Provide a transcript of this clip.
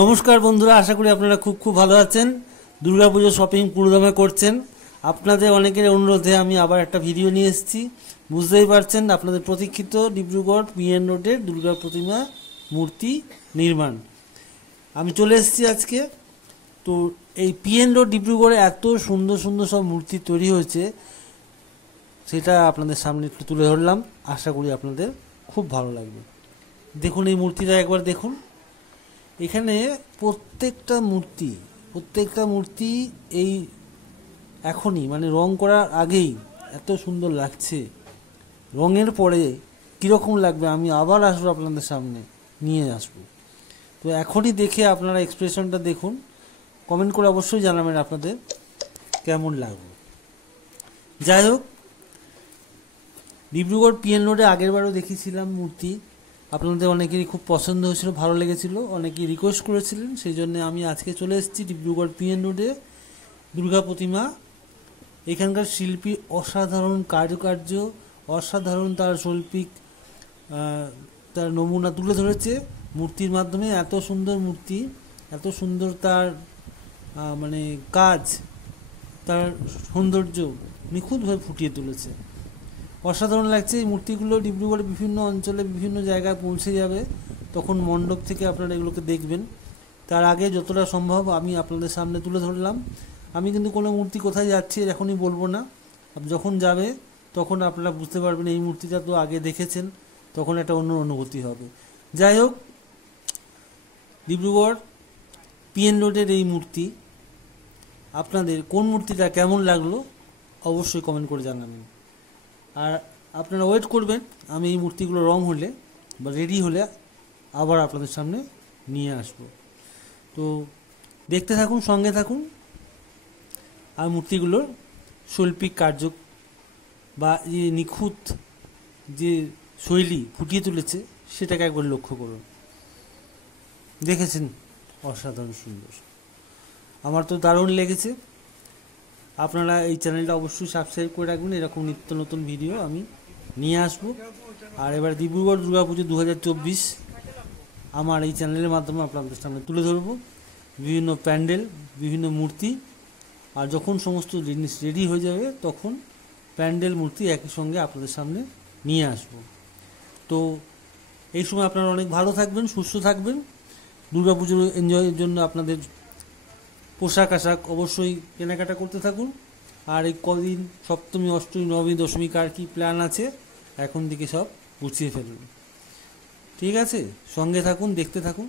নমস্কার বন্ধুরা, আশা করি আপনারা খুব ভালো আছেন। দুর্গাপুজো শপিং পুরোদমে করছেন। আপনাদের অনেকের অনুরোধে আমি আবার একটা ভিডিও নিয়ে এসেছি। বুঝতেই পারছেন, আপনাদের প্রতীক্ষিত ডিব্রুগড় পিএন রোডের দুর্গা প্রতিমা মূর্তি নির্মাণ আমি চলে এসেছি আজকে। তো এই পিএন রোড ডিব্রুগড়ে এত সুন্দর সুন্দর সব মূর্তি তৈরি হয়েছে, সেটা আপনাদের সামনে একটু তুলে ধরলাম। আশা করি আপনাদের খুব ভালো লাগবে। দেখুন এই মূর্তিটা একবার দেখুন। এখানে প্রত্যেকটা মূর্তি এই এখনই মানে রং করার আগেই এত সুন্দর লাগছে। রঙের পরে কীরকম লাগবে আমি আবার আসবো আপনাদের সামনে নিয়ে আসবো। তো এখনই দেখে আপনারা এক্সপ্রেশনটা দেখুন, কমেন্ট করে অবশ্যই জানাবেন আপনাদের কেমন লাগবে। যাই হোক, ডিব্রুগড় পিএন রোডে আগেরবারও দেখিয়েছিলাম মূর্তি, আপনাদের অনেকেরই খুব পছন্দ হয়েছিল, ভালো লেগেছিল, অনেকেই রিকোয়েস্ট করেছিলেন। সেই জন্য আমি আজকে চলে এসেছি ডিব্রুগড় পিএন রোডে দুর্গা প্রতিমা। এখানকার শিল্পী অসাধারণ কারুকার্য, অসাধারণ তার শৈল্পিক তার নমুনা তুলে ধরেছে মূর্তির মাধ্যমে। এত সুন্দর মূর্তি, এত সুন্দর তার মানে কাজ, তার সৌন্দর্য নিখুঁতভাবে ফুটিয়ে তুলেছে। অসাধারণ লাগছে। এই মূর্তিগুলো ডিব্রুগড়ের বিভিন্ন অঞ্চলে বিভিন্ন জায়গায় পৌঁছে যাবে, তখন মণ্ডপ থেকে আপনারা এগুলোকে দেখবেন। তার আগে যতটা সম্ভব আমি আপনাদের সামনে তুলে ধরলাম। আমি কিন্তু কোনো মূর্তি কোথায় যাচ্ছে এখনই বলবো না, যখন যাবে তখন আপনারা বুঝতে পারবেন এই মূর্তিটা তো আগে দেখেছেন, তখন একটা অন্য অনুভূতি হবে। যাই হোক, ডিব্রুগড় পিএন রোডের এই মূর্তি আপনাদের কোন মূর্তিটা কেমন লাগলো অবশ্যই কমেন্ট করে জানাবেন। আর আপনারা ওয়েট করবেন, আমি এই মূর্তিগুলো রং হলে বা রেডি হলে আবার আপনাদের সামনে নিয়ে আসব। তো দেখতে থাকুন, সঙ্গে থাকুন। আর মূর্তিগুলোর শৈল্পিক কার্য বা যে নিখুঁত যে শৈলী ফুটিয়ে তুলেছে সেটাকে একবার লক্ষ্য করুন। দেখেছেন, অসাধারণ সুন্দর। আমার তো দারুণ লেগেছে। আপনারা এই চ্যানেলটা অবশ্যই সাবস্ক্রাইব করে রাখবেন, এরকম নিত্য নতুন ভিডিও আমি নিয়ে আসবো। আর এবার ডিব্রুগড় দুর্গাপুজো 2024 আমার এই চ্যানেলের মাধ্যমে আপনাদের সামনে তুলে ধরবো বিভিন্ন প্যান্ডেল, বিভিন্ন মূর্তি। আর যখন সমস্ত জিনিস রেডি হয়ে যাবে তখন প্যান্ডেল মূর্তি একই সঙ্গে আপনাদের সামনে নিয়ে আসবো। তো এই সময় আপনারা অনেক ভালো থাকবেন, সুস্থ থাকবেন। দুর্গাপুজোর এনজয়ের জন্য আপনাদের পোশাক আশাক অবশ্যই কেনাকাটা করতে থাকুন। আর এই কদিন সপ্তমী, অষ্টমী, নবমী, দশমী কার কী প্ল্যান আছে এখন থেকে সব গুছিয়ে ফেলুন। ঠিক আছে, সঙ্গে থাকুন, দেখতে থাকুন।